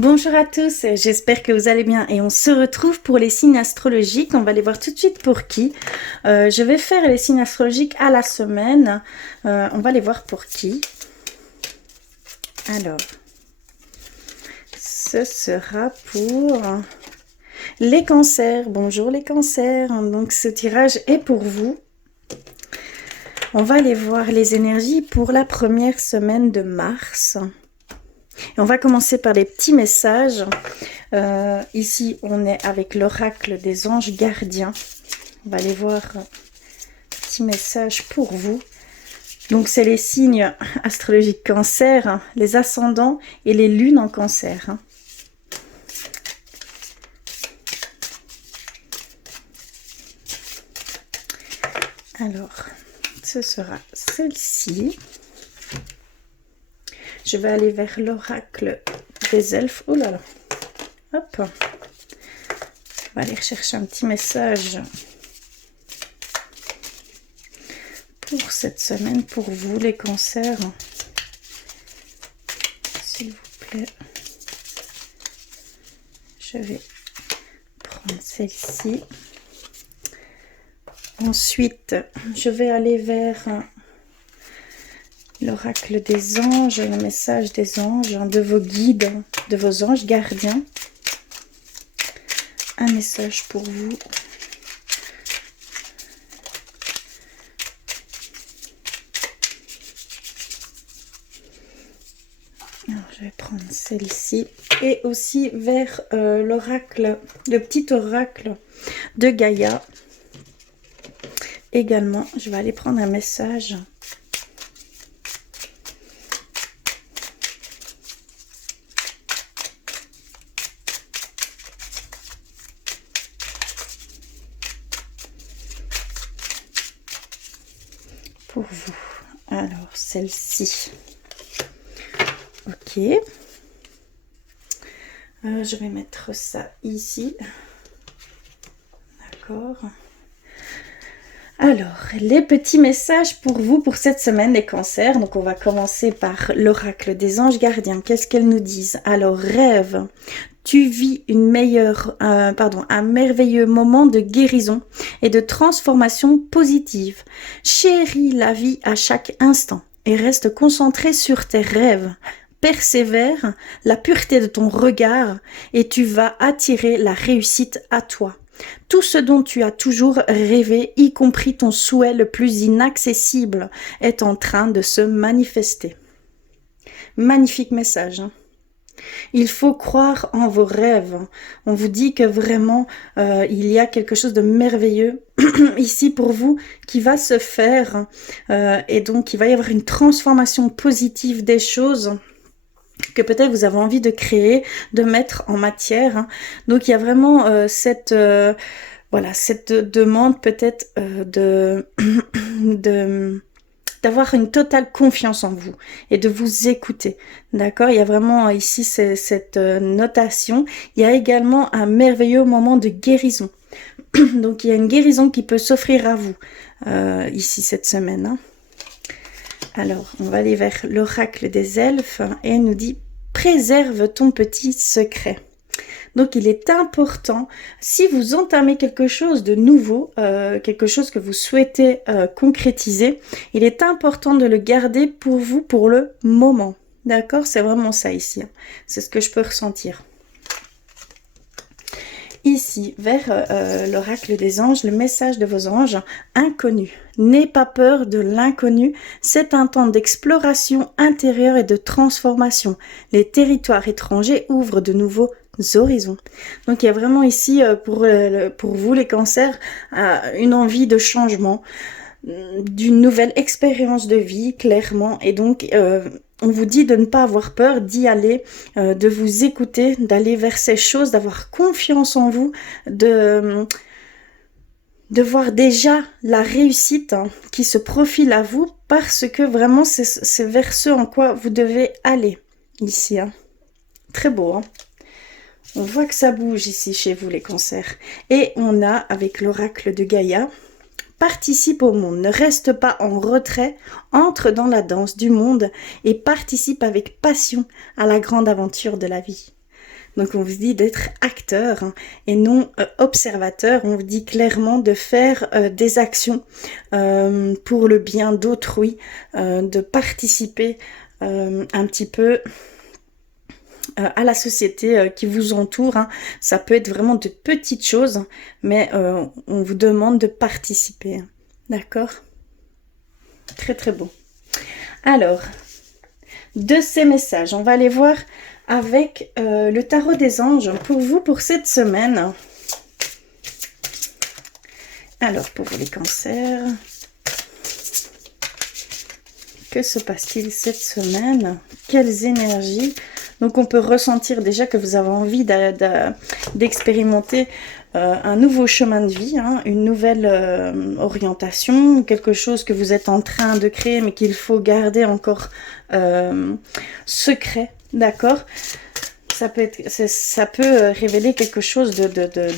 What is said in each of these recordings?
Bonjour à tous, j'espère que vous allez bien et on se retrouve pour les signes astrologiques. On va les voir tout de suite pour qui. Je vais faire les signes astrologiques à la semaine. On va les voir pour qui. Alors, ce sera pour les cancers. Bonjour les cancers, donc ce tirage est pour vous. On va aller voir les énergies pour la première semaine de mars. Et on va commencer par les petits messages. Ici, on est avec l'oracle des anges gardiens. On va aller voir un petit message pour vous. Donc, c'est les signes astrologiques cancer, les ascendants et les lunes en cancer. Alors, ce sera celle-ci. Je vais aller vers l'oracle des elfes. Oh là là. Hop. On va aller rechercher un petit message pour cette semaine, pour vous les cancers. S'il vous plaît. Je vais prendre celle-ci. Ensuite, je vais aller vers l'oracle des anges, le message des anges, de vos guides, de vos anges gardiens. Un message pour vous. Alors, je vais prendre celle-ci. Et aussi vers l'oracle, le petit oracle de Gaïa. Également, je vais aller prendre un message. Pour vous. Alors, celle-ci. Ok. Je vais mettre ça ici. D'accord. Alors, les petits messages pour vous pour cette semaine, les cancers. Donc, on va commencer par l'oracle des anges gardiens. Qu'est-ce qu'elles nous disent? Alors, rêve. Tu vis un merveilleux moment de guérison et de transformation positive. Chéris la vie à chaque instant et reste concentré sur tes rêves. Persévère la pureté de ton regard et tu vas attirer la réussite à toi. Tout ce dont tu as toujours rêvé, y compris ton souhait le plus inaccessible, est en train de se manifester. Magnifique message, hein. Il faut croire en vos rêves. On vous dit que vraiment, il y a quelque chose de merveilleux ici pour vous qui va se faire. Et donc, il va y avoir une transformation positive des choses que peut-être vous avez envie de créer, de mettre en matière. Hein. Donc, il y a vraiment cette demande peut-être d'avoir une totale confiance en vous et de vous écouter. D'accord? Il y a vraiment ici cette notation. Il y a également un merveilleux moment de guérison. Donc, il y a une guérison qui peut s'offrir à vous ici cette semaine. Hein. Alors, on va aller vers l'oracle des elfes et elle nous dit « Préserve ton petit secret ». Donc, il est important, si vous entamez quelque chose de nouveau, quelque chose que vous souhaitez concrétiser, il est important de le garder pour vous pour le moment. D'accord? C'est vraiment ça ici. Hein. C'est ce que je peux ressentir. Ici, vers l'oracle des anges, le message de vos anges, inconnu. N'aie pas peur de l'inconnu, c'est un temps d'exploration intérieure et de transformation. Les territoires étrangers ouvrent de nouveaux horizons. Donc il y a vraiment ici pour vous les cancers une envie de changement, d'une nouvelle expérience de vie clairement, et donc on vous dit de ne pas avoir peur, d'y aller, de vous écouter, d'aller vers ces choses, d'avoir confiance en vous, de voir déjà la réussite qui se profile à vous, parce que vraiment c'est vers ce en quoi vous devez aller ici. Hein. Très beau, hein. On voit que ça bouge ici chez vous les cancers. Et on a avec l'oracle de Gaïa, participe au monde, ne reste pas en retrait, entre dans la danse du monde et participe avec passion à la grande aventure de la vie. Donc on vous dit d'être acteur hein, et non observateur. On vous dit clairement de faire des actions pour le bien d'autrui, de participer un petit peu à la société qui vous entoure. Hein. Ça peut être vraiment de petites choses, mais on vous demande de participer. Hein. D'accord? Très très beau. Alors, de ces messages, on va aller voir avec le tarot des anges pour vous pour cette semaine. Alors, pour les cancers, que se passe-t-il cette semaine? Quelles énergies? Donc, on peut ressentir déjà que vous avez envie d'expérimenter un nouveau chemin de vie, hein, une nouvelle orientation, quelque chose que vous êtes en train de créer, mais qu'il faut garder encore secret, d'accord? Ça peut révéler quelque chose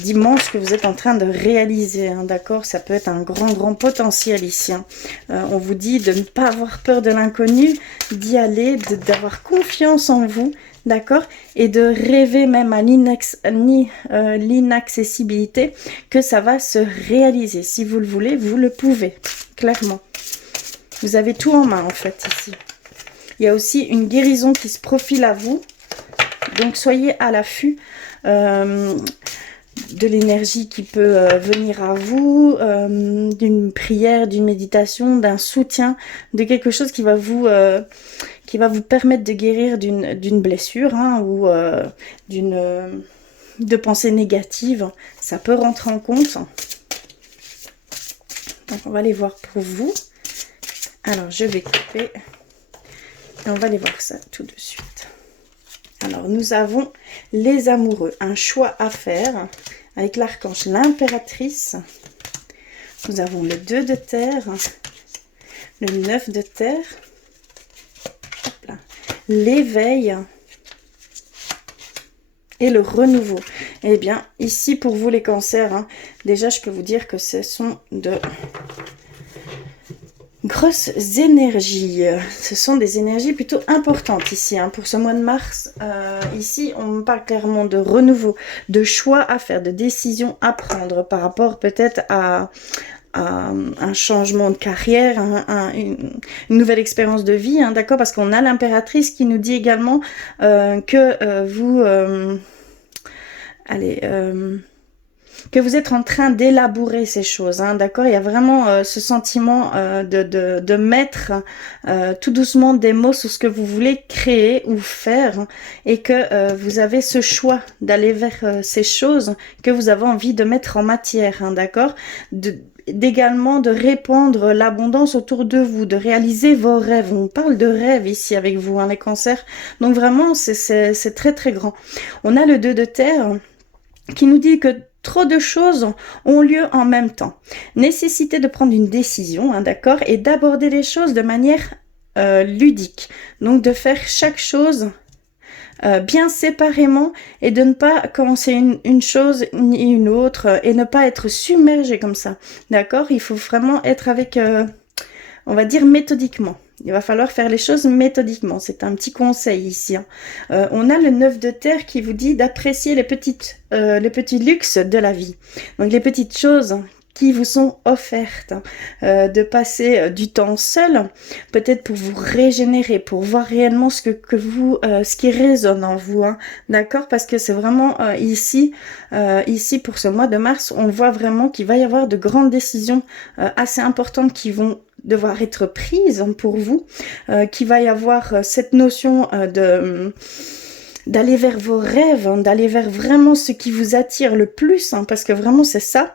d'immense que vous êtes en train de réaliser, hein, d'accord? Ça peut être un grand potentiel ici. Hein. On vous dit de ne pas avoir peur de l'inconnu, d'y aller, d'avoir confiance en vous, d'accord? Et de rêver même à l'inaccessibilité, que ça va se réaliser. Si vous le voulez, vous le pouvez, clairement. Vous avez tout en main, en fait, ici. Il y a aussi une guérison qui se profile à vous. Donc, soyez à l'affût de l'énergie qui peut venir à vous, d'une prière, d'une méditation, d'un soutien, de quelque chose qui va vous permettre de guérir d'une blessure hein, ou de pensées négatives. Ça peut rentrer en compte. Donc, on va aller voir pour vous. Alors, je vais couper et on va aller voir ça tout de suite. Alors, nous avons les amoureux, un choix à faire avec l'archange, l'impératrice. Nous avons le 2 de terre, le 9 de terre, l'éveil et le renouveau. Eh bien, ici, pour vous les cancers, hein, déjà, je peux vous dire que ce sont de grosses énergies. Ce sont des énergies plutôt importantes ici. Hein. Pour ce mois de mars, ici, on me parle clairement de renouveau, de choix à faire, de décisions à prendre par rapport peut-être à un changement de carrière, une nouvelle expérience de vie, hein, d'accord? Parce qu'on a l'impératrice qui nous dit également que vous... que vous êtes en train d'élaborer ces choses, hein, d'accord? Il y a vraiment ce sentiment de mettre tout doucement des mots sur ce que vous voulez créer ou faire et que vous avez ce choix d'aller vers ces choses que vous avez envie de mettre en matière, hein, d'accord? D'également de répandre l'abondance autour de vous, de réaliser vos rêves. On parle de rêves ici avec vous, hein, les cancers. Donc vraiment, c'est très très grand. On a le 2 de terre qui nous dit que trop de choses ont lieu en même temps. Nécessité de prendre une décision, hein, d'accord, et d'aborder les choses de manière ludique. Donc de faire chaque chose bien séparément et de ne pas commencer une chose ni une autre et ne pas être submergé comme ça. D'accord? Il faut vraiment être avec, on va dire, méthodiquement. Il va falloir faire les choses méthodiquement. C'est un petit conseil ici. Hein. On a le 9 de terre qui vous dit d'apprécier les petits luxes de la vie. Donc les petites choses qui vous sont offertes, de passer du temps seul, peut-être pour vous régénérer, pour voir réellement ce qui résonne en vous, hein, d'accord? Parce que c'est vraiment ici pour ce mois de mars, on voit vraiment qu'il va y avoir de grandes décisions assez importantes qui vont devoir être prises pour vous, qu'il va y avoir cette notion d'aller vers vos rêves, hein, d'aller vers vraiment ce qui vous attire le plus, hein, parce que vraiment c'est ça.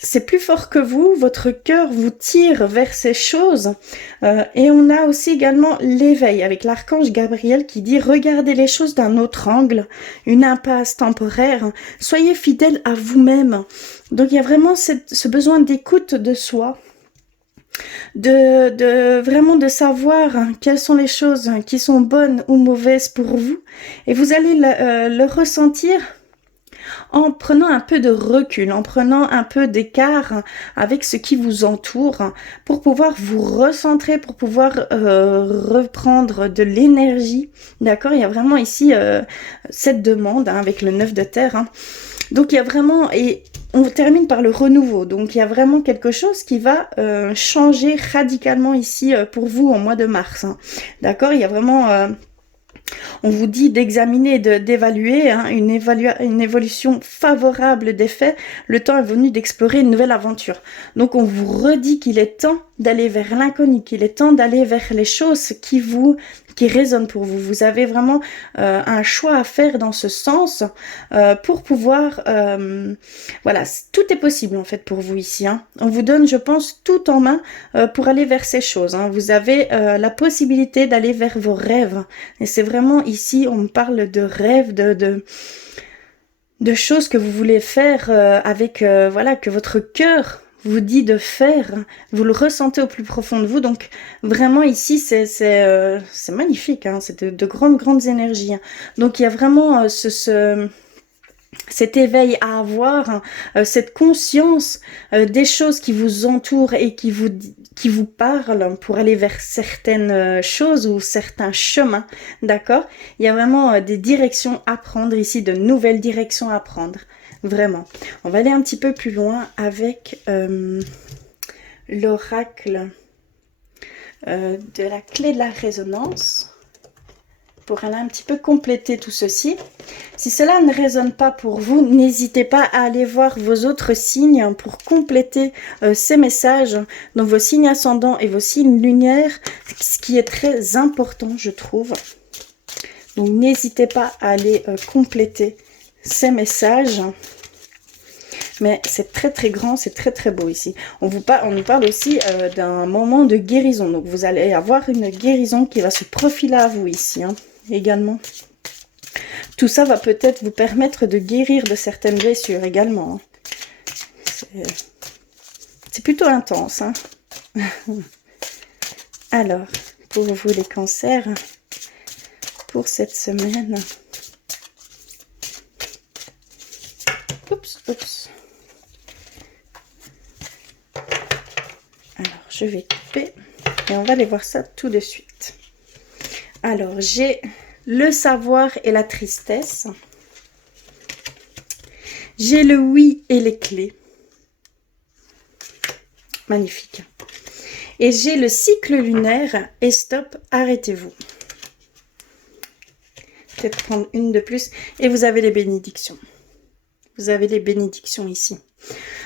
C'est plus fort que vous, votre cœur vous tire vers ces choses. Et on a aussi également l'éveil avec l'archange Gabriel qui dit « Regardez les choses d'un autre angle, une impasse temporaire, soyez fidèles à vous-même. » Donc il y a vraiment ce besoin d'écoute de soi, vraiment de savoir quelles sont les choses qui sont bonnes ou mauvaises pour vous. Et vous allez le ressentir en prenant un peu de recul, en prenant un peu d'écart avec ce qui vous entoure pour pouvoir vous recentrer, pour pouvoir reprendre de l'énergie. D'accord? Il y a vraiment ici cette demande avec le 9 de terre. Donc il y a vraiment, et on termine par le renouveau, donc il y a vraiment quelque chose qui va changer radicalement ici pour vous en mois de mars. D'accord? Il y a vraiment... on vous dit d'examiner, d'évaluer une évolution favorable des faits. Le temps est venu d'explorer une nouvelle aventure. Donc on vous redit qu'il est temps d'aller vers l'inconnu, qu'il est temps d'aller vers les choses qui résonnent pour vous. Vous avez vraiment un choix à faire dans ce sens pour pouvoir... voilà, tout est possible en fait pour vous ici. On vous donne, je pense, tout en main pour aller vers ces choses. Vous avez la possibilité d'aller vers vos rêves. Et c'est vraiment ici, on me parle de rêves, de choses que vous voulez faire avec, voilà, que votre cœur vous dit de faire, vous le ressentez au plus profond de vous. Donc vraiment ici c'est magnifique, c'est de grandes énergies. Donc il y a vraiment cet éveil à avoir, cette conscience des choses qui vous entourent et qui vous parlent pour aller vers certaines choses ou certains chemins, d'accord? Il y a vraiment des directions à prendre ici, de nouvelles directions à prendre, vraiment. On va aller un petit peu plus loin avec l'oracle de la clé de la résonance, pour aller un petit peu compléter tout ceci. Si cela ne résonne pas pour vous, n'hésitez pas à aller voir vos autres signes pour compléter ces messages, donc vos signes ascendants et vos signes lunaires, ce qui est très important, je trouve. Donc n'hésitez pas à aller compléter ces messages. Mais c'est très grand, c'est très beau ici. On nous parle aussi d'un moment de guérison. Donc vous allez avoir une guérison qui va se profiler à vous ici, également. Tout ça va peut-être vous permettre de guérir de certaines blessures également. C'est plutôt intense. Alors, pour vous les cancers, pour cette semaine. Oups. Alors, je vais couper et on va aller voir ça tout de suite. Alors, j'ai le savoir et la tristesse. J'ai le oui et les clés. Magnifique. Et j'ai le cycle lunaire et stop, arrêtez-vous. Peut-être prendre une de plus. Et vous avez les bénédictions. Vous avez les bénédictions ici.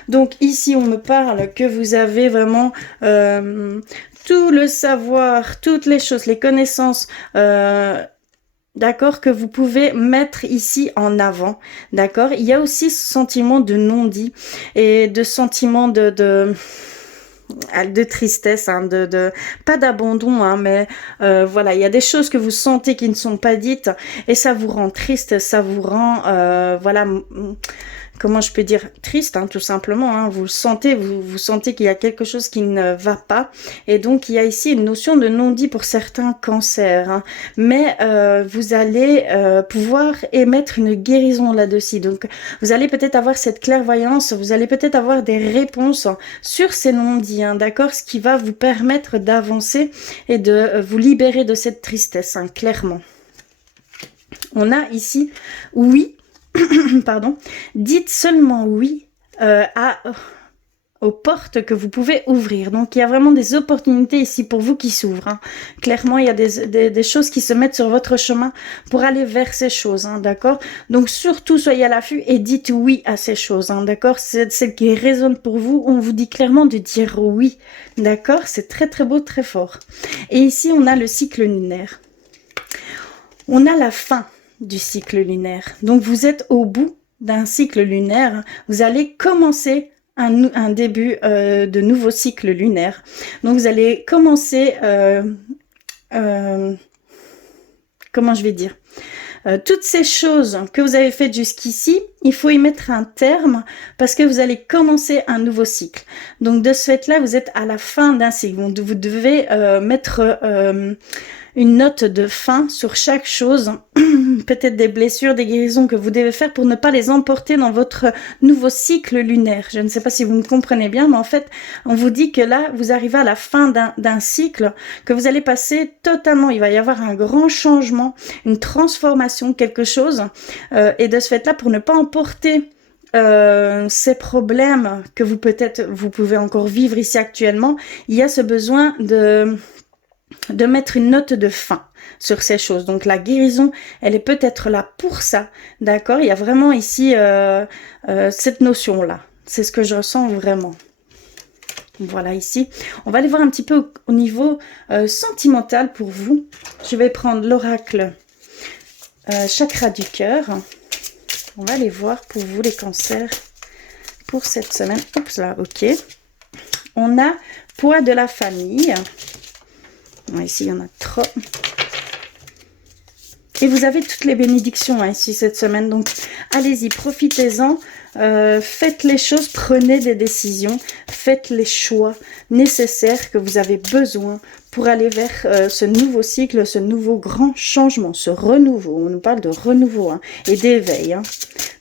Donc ici, on me parle que vous avez vraiment tout le savoir, toutes les choses, les connaissances, d'accord, que vous pouvez mettre ici en avant, d'accord. Il y a aussi ce sentiment de non-dit et de sentiment de tristesse, pas d'abandon, mais voilà, il y a des choses que vous sentez qui ne sont pas dites et ça vous rend triste, ça vous rend, voilà, comment je peux dire, triste, tout simplement. Vous le sentez, vous sentez qu'il y a quelque chose qui ne va pas. Et donc, il y a ici une notion de non-dit pour certains cancers. Mais vous allez pouvoir émettre une guérison là-dessus. Donc, vous allez peut-être avoir cette clairvoyance, vous allez peut-être avoir des réponses sur ces non-dits, d'accord? Ce qui va vous permettre d'avancer et de vous libérer de cette tristesse, clairement. On a ici, oui, pardon, dites seulement oui aux portes que vous pouvez ouvrir. Donc, il y a vraiment des opportunités ici pour vous qui s'ouvrent. Clairement, il y a des choses qui se mettent sur votre chemin pour aller vers ces choses, d'accord? Donc, surtout, soyez à l'affût et dites oui à ces choses, d'accord? C'est celle qui résonne pour vous. On vous dit clairement de dire oui, d'accord? C'est très beau, très fort. Et ici, on a le cycle lunaire. On a la fin du cycle lunaire. Donc, vous êtes au bout d'un cycle lunaire. Vous allez commencer un début de nouveau cycle lunaire. Donc, vous allez commencer, comment je vais dire, toutes ces choses que vous avez faites jusqu'ici, il faut y mettre un terme parce que vous allez commencer un nouveau cycle. Donc, de ce fait-là, vous êtes à la fin d'un cycle. Vous devez mettre une note de fin sur chaque chose, peut-être des blessures, des guérisons que vous devez faire pour ne pas les emporter dans votre nouveau cycle lunaire. Je ne sais pas si vous me comprenez bien, mais en fait, on vous dit que là, vous arrivez à la fin d'un cycle, que vous allez passer totalement, il va y avoir un grand changement, une transformation, quelque chose, et de ce fait-là, pour ne pas emporter ces problèmes que vous pouvez encore vivre ici actuellement, il y a ce besoin de mettre une note de fin sur ces choses. Donc la guérison, elle est peut-être là pour ça, d'accord? Il y a vraiment ici cette notion-là. C'est ce que je ressens vraiment. Voilà, ici. On va aller voir un petit peu au niveau sentimental pour vous. Je vais prendre l'oracle chakra du cœur. On va aller voir pour vous les cancers pour cette semaine. Oups là, ok. On a poids de la famille. Ici, il y en a trop. Et vous avez toutes les bénédictions ici cette semaine. Donc, allez-y, profitez-en. Faites les choses, prenez des décisions. Faites les choix nécessaires que vous avez besoin pour aller vers ce nouveau cycle, ce nouveau grand changement, ce renouveau. On nous parle de renouveau hein, et d'éveil. Hein.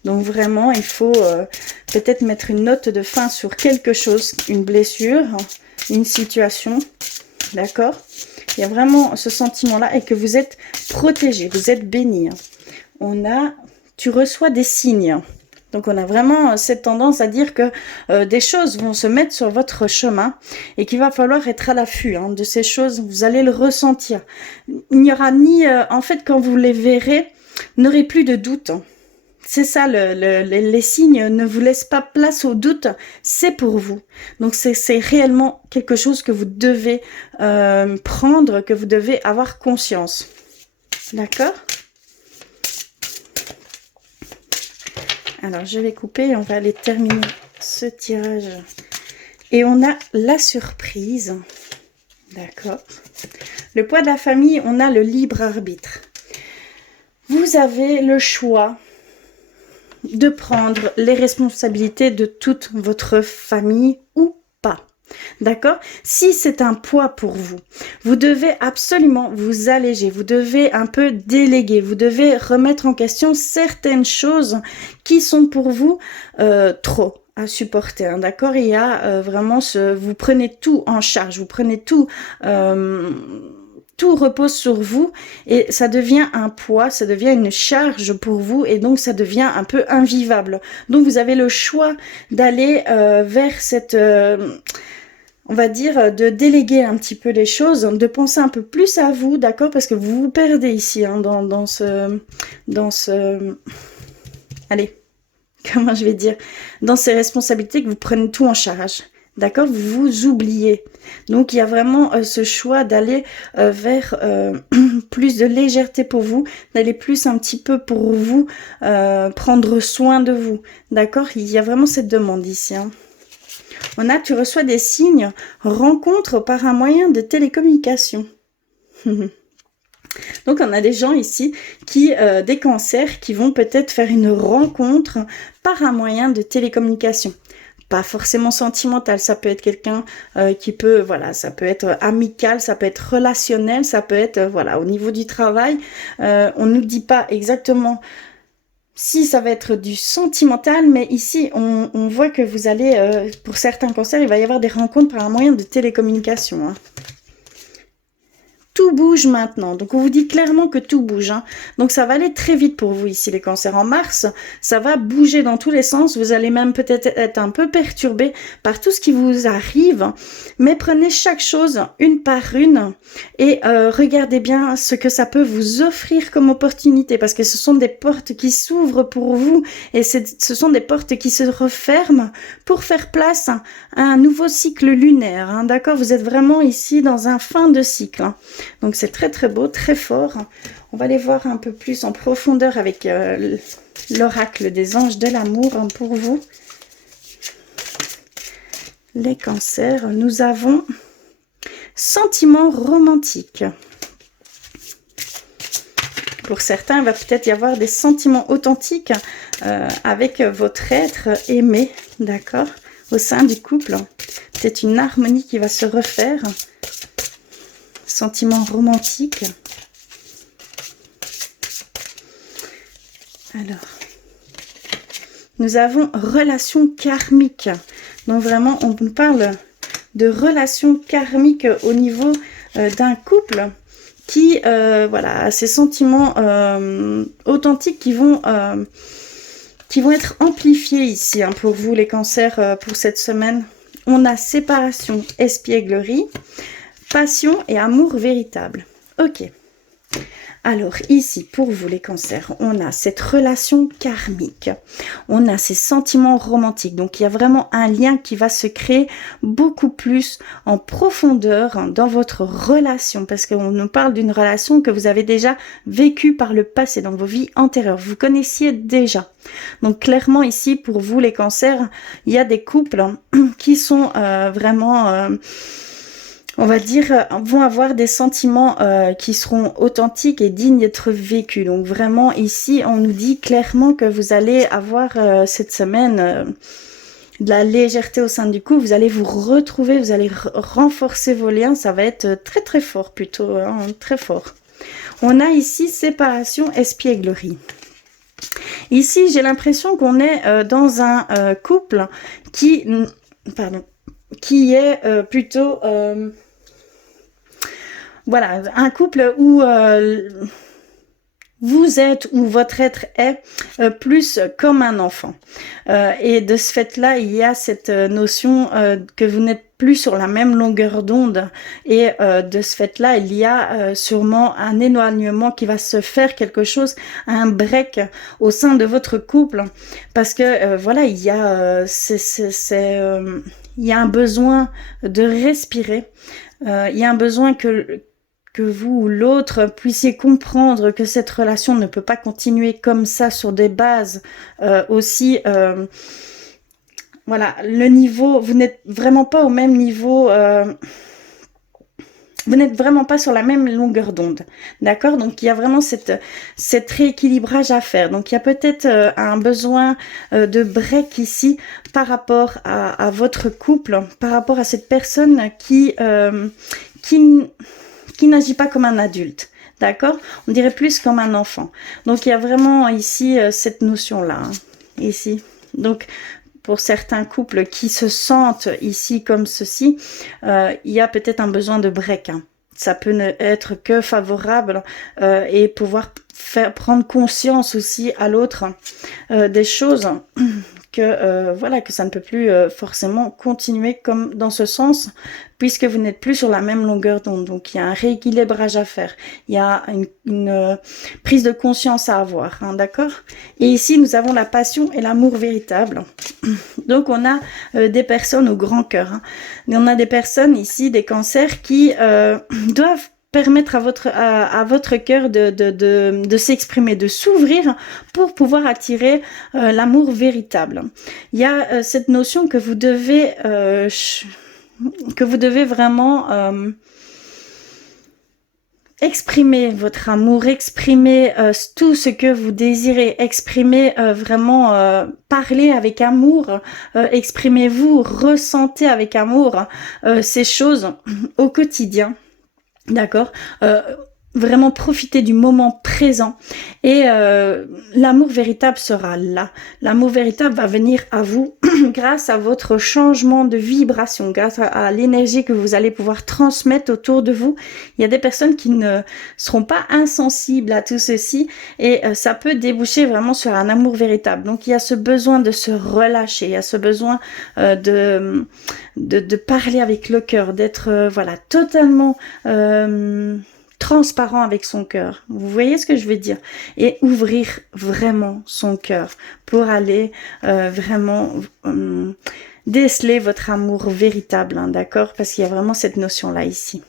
Donc, vraiment, il faut peut-être mettre une note de fin sur quelque chose, une blessure, une situation. D'accord ? Il y a vraiment ce sentiment-là et que vous êtes protégé, vous êtes béni. On a, tu reçois des signes. Donc, on a vraiment cette tendance à dire que des choses vont se mettre sur votre chemin et qu'il va falloir être à l'affût hein, de ces choses. Vous allez le ressentir. Il n'y aura ni, en fait, quand vous les verrez, n'aurez plus de doute. C'est ça, les signes ne vous laissent pas place au doute, c'est pour vous. Donc c'est réellement quelque chose que vous devez prendre, que vous devez avoir conscience. D'accord ? Alors je vais couper et on va aller terminer ce tirage. Et on a la surprise. D'accord ? Le poids de la famille, on a le libre arbitre. Vous avez le choix de prendre les responsabilités de toute votre famille ou pas. D'accord? Si c'est un poids pour vous, vous devez absolument vous alléger, vous devez un peu déléguer, vous devez remettre en question certaines choses qui sont pour vous trop à supporter. Hein, d'accord? Il y a vraiment vous prenez tout en charge, vous prenez tout... tout repose sur vous et ça devient un poids, ça devient une charge pour vous et donc ça devient un peu invivable. Donc vous avez le choix d'aller vers cette, on va dire, de déléguer un petit peu les choses, de penser un peu plus à vous, d'accord, parce que vous vous perdez ici hein, dans ce, allez, comment je vais dire, dans ces responsabilités que vous prenez tout en charge. D'accord, vous vous oubliez. Donc, il y a vraiment ce choix d'aller vers plus de légèreté pour vous, d'aller plus un petit peu pour vous, prendre soin de vous. D'accord, il y a vraiment cette demande ici. Hein. On a, tu reçois des signes, rencontre par un moyen de télécommunication. Donc, on a des gens ici, des cancers, qui vont peut-être faire une rencontre par un moyen de télécommunication. Pas forcément sentimental, ça peut être quelqu'un qui peut, voilà, ça peut être amical, ça peut être relationnel, ça peut être, voilà, au niveau du travail. On ne nous dit pas exactement si ça va être du sentimental, mais ici, on voit que vous allez, pour certains cancers, il va y avoir des rencontres par un moyen de télécommunication. Hein. Tout bouge maintenant. Donc, on vous dit clairement que tout bouge. Hein. Donc, ça va aller très vite pour vous ici, les cancers. En mars, ça va bouger dans tous les sens. Vous allez même peut-être être un peu perturbé par tout ce qui vous arrive. Mais prenez chaque chose une par une et regardez bien ce que ça peut vous offrir comme opportunité. Parce que ce sont des portes qui s'ouvrent pour vous et ce sont des portes qui se referment pour faire place à un nouveau cycle lunaire. Hein. D'accord? Vous êtes vraiment ici dans un fin de cycle. Hein. Donc c'est très très beau, très fort. On va aller voir un peu plus en profondeur avec l'oracle des anges de l'amour hein, pour vous. Les cancers, nous avons sentiments romantiques. Pour certains, il va peut-être y avoir des sentiments authentiques avec votre être aimé, d'accord, au sein du couple. Peut-être une harmonie qui va se refaire. Sentiment romantique. Alors, nous avons relation karmique. Donc vraiment, on nous parle de relation karmique au niveau d'un couple qui, voilà, a ces sentiments authentiques qui vont être amplifiés ici, hein, pour vous les cancers, pour cette semaine. On a séparation, espièglerie, passion et amour véritable. Ok. Alors ici, pour vous les cancers, on a cette relation karmique, on a ces sentiments romantiques. Donc il y a vraiment un lien qui va se créer beaucoup plus en profondeur dans votre relation, parce qu'on nous parle d'une relation que vous avez déjà vécue par le passé, dans vos vies antérieures. Vous connaissiez déjà. Donc clairement ici, pour vous les cancers, il y a des couples qui sont vraiment... on va dire, vont avoir des sentiments qui seront authentiques et dignes d'être vécus. Donc vraiment, ici, on nous dit clairement que vous allez avoir cette semaine de la légèreté au sein du couple. Vous allez vous retrouver, vous allez renforcer vos liens. Ça va être très très fort plutôt, hein, très fort. On a ici séparation, espièglerie. Ici, j'ai l'impression qu'on est dans un couple qui est plutôt... voilà, un couple où vous êtes, ou votre être est plus comme un enfant. Et de ce fait-là, il y a cette notion que vous n'êtes plus sur la même longueur d'onde. Et de ce fait-là, il y a sûrement un éloignement qui va se faire, quelque chose, un break au sein de votre couple. Parce que, voilà, il y a, il y a un besoin de respirer. Il y a un besoin que vous ou l'autre puissiez comprendre que cette relation ne peut pas continuer comme ça sur des bases aussi... voilà, le niveau, vous n'êtes vraiment pas au même niveau... vous n'êtes vraiment pas sur la même longueur d'onde, d'accord? Donc, il y a vraiment cette rééquilibrage à faire. Donc, il y a peut-être un besoin de break ici par rapport à votre couple, par rapport à cette personne qui n'agit pas comme un adulte, d'accord? On dirait plus comme un enfant. Donc, il y a vraiment ici cette notion-là, hein, ici. Donc, pour certains couples qui se sentent ici comme ceci, il y a peut-être un besoin de break, hein. Ça peut ne être que favorable et pouvoir prendre conscience aussi à l'autre des choses que voilà, que ça ne peut plus forcément continuer comme dans ce sens, puisque vous n'êtes plus sur la même longueur d'onde. Donc il y a un rééquilibrage à faire, il y a une prise de conscience à avoir, hein, d'accord? Et ici nous avons la passion et l'amour véritable. Donc on a des personnes au grand cœur, hein. On a des personnes ici, des cancers qui doivent permettre à votre cœur de s'exprimer, de s'ouvrir pour pouvoir attirer l'amour véritable. Il y a cette notion que vous devez vraiment exprimer votre amour, exprimer tout ce que vous désirez, exprimer vraiment, parler avec amour, exprimez-vous, ressentez avec amour ces choses au quotidien. D'accord, vraiment profiter du moment présent et l'amour véritable sera là. L'amour véritable va venir à vous grâce à votre changement de vibration, grâce à l'énergie que vous allez pouvoir transmettre autour de vous. Il y a des personnes qui ne seront pas insensibles à tout ceci et ça peut déboucher vraiment sur un amour véritable. Donc il y a ce besoin de se relâcher, il y a ce besoin de parler avec le cœur, d'être voilà, totalement transparent avec son cœur. Vous voyez ce que je veux dire? Et ouvrir vraiment son cœur pour aller vraiment déceler votre amour véritable, hein, d'accord? Parce qu'il y a vraiment cette notion-là ici.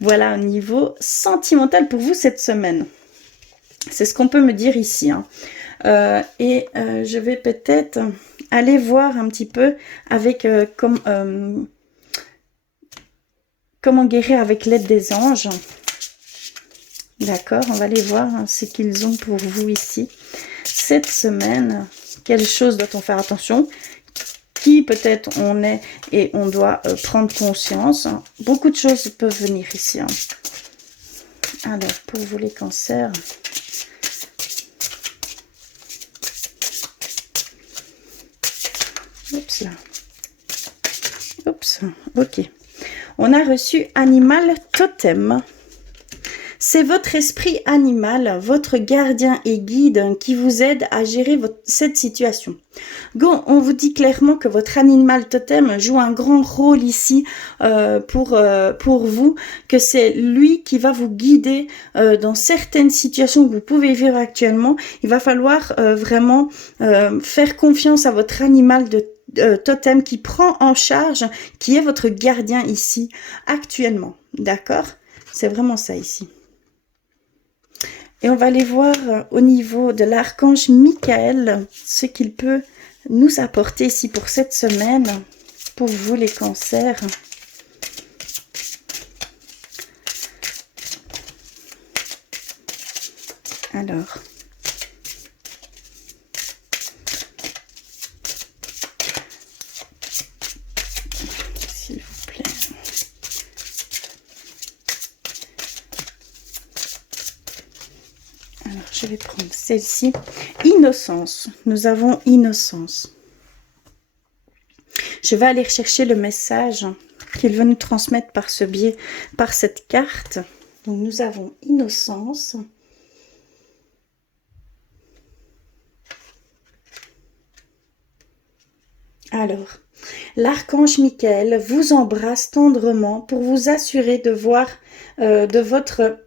Voilà au niveau sentimental pour vous cette semaine. C'est ce qu'on peut me dire ici, hein. Je vais peut-être aller voir un petit peu avec comment guérir avec l'aide des anges. D'accord, on va aller voir hein, ce qu'ils ont pour vous ici. Cette semaine, quelles choses doit-on faire attention? qui peut-être on est et on doit prendre conscience. Beaucoup de choses peuvent venir ici. Alors, pour vous les cancers... Oups là. Oups, ok. On a reçu animal totem. C'est votre esprit animal, votre gardien et guide qui vous aide à gérer cette situation. Bon, on vous dit clairement que votre animal totem joue un grand rôle ici pour vous, que c'est lui qui va vous guider dans certaines situations que vous pouvez vivre actuellement. Il va falloir vraiment faire confiance à votre animal totem qui prend en charge, qui est votre gardien ici actuellement. D'accord? C'est vraiment ça ici. Et on va aller voir au niveau de l'archange Michael, ce qu'il peut nous apporter ici pour cette semaine, pour vous les cancers. Alors, s'il vous plaît. Alors, je vais prendre celle-ci. Innocence. Nous avons innocence. Je vais aller chercher le message qu'il veut nous transmettre par ce biais, par cette carte. Donc, nous avons innocence. Alors, l'archange Michael vous embrasse tendrement pour vous assurer de voir de votre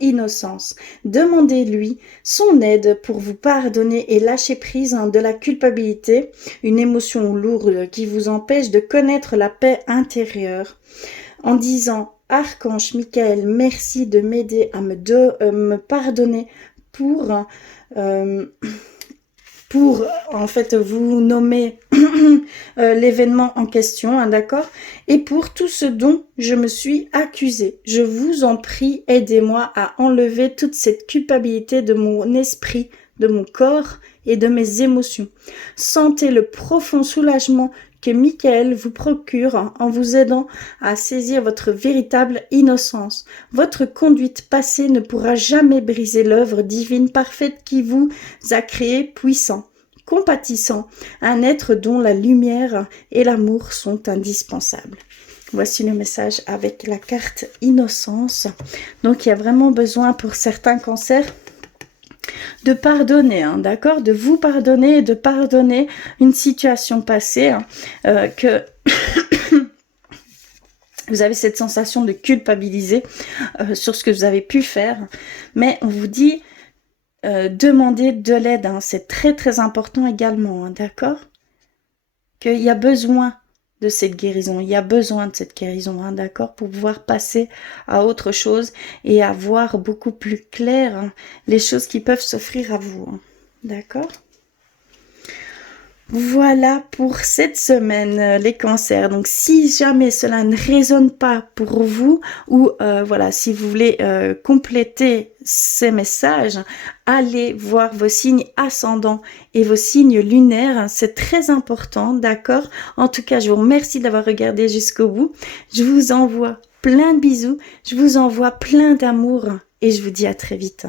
innocence. Demandez-lui son aide pour vous pardonner et lâcher prise de la culpabilité, une émotion lourde qui vous empêche de connaître la paix intérieure. En disant « Archange Michael, merci de m'aider à me pardonner pour en fait vous nommer l'événement en question, hein, d'accord, et pour tout ce dont je me suis accusée. Je vous en prie, aidez-moi à enlever toute cette culpabilité de mon esprit, de mon corps et de mes émotions. Sentez le profond soulagement que Michael vous procure en vous aidant à saisir votre véritable innocence. Votre conduite passée ne pourra jamais briser l'œuvre divine parfaite qui vous a créé puissant, compatissant, un être dont la lumière et l'amour sont indispensables. Voici le message avec la carte innocence. Donc il y a vraiment besoin pour certains cancers de pardonner, hein, d'accord, de vous pardonner et de pardonner une situation passée, hein, que vous avez cette sensation de culpabiliser sur ce que vous avez pu faire, mais on vous dit demandez de l'aide, hein, c'est très très important également, hein, d'accord, qu'il y a besoin de cette guérison, il y a besoin de cette guérison, hein, d'accord, pour pouvoir passer à autre chose et à voir beaucoup plus clair, hein, les choses qui peuvent s'offrir à vous, hein, d'accord. Voilà pour cette semaine, les cancers. Donc, si jamais cela ne résonne pas pour vous, ou voilà, si vous voulez compléter ces messages, allez voir vos signes ascendants et vos signes lunaires. C'est très important, d'accord? En tout cas, je vous remercie d'avoir regardé jusqu'au bout. Je vous envoie plein de bisous, je vous envoie plein d'amour et je vous dis à très vite.